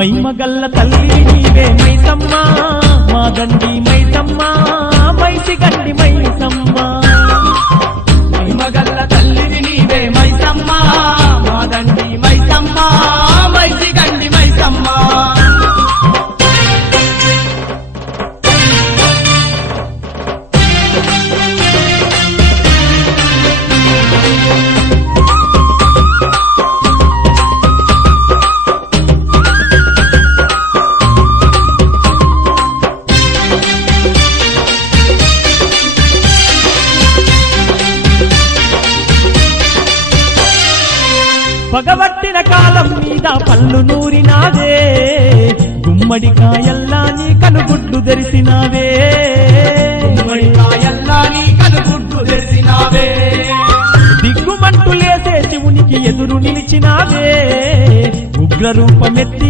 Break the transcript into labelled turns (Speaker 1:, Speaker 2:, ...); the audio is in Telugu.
Speaker 1: మైమగల్ల తల్లి నీవే మైసమ్మ. మా దండి మైసమ్మ. మైసి గండి మైసమ్మ.
Speaker 2: మగల్ల తల్లి
Speaker 1: పగబట్టిన కాలం మీద పళ్ళు నూరినాదే గుమ్మడికాయల్లా నీ కనుగుడ్లు తెరిసినావే.
Speaker 2: గుమ్మడికాయల్లా నీ కనుగుడ్డు తెరిసినావే.
Speaker 1: దిగ్గుమంటు లేసే శివునికి ఎదురు నిలిచినావే. ఉగ్ర రూపమెత్తి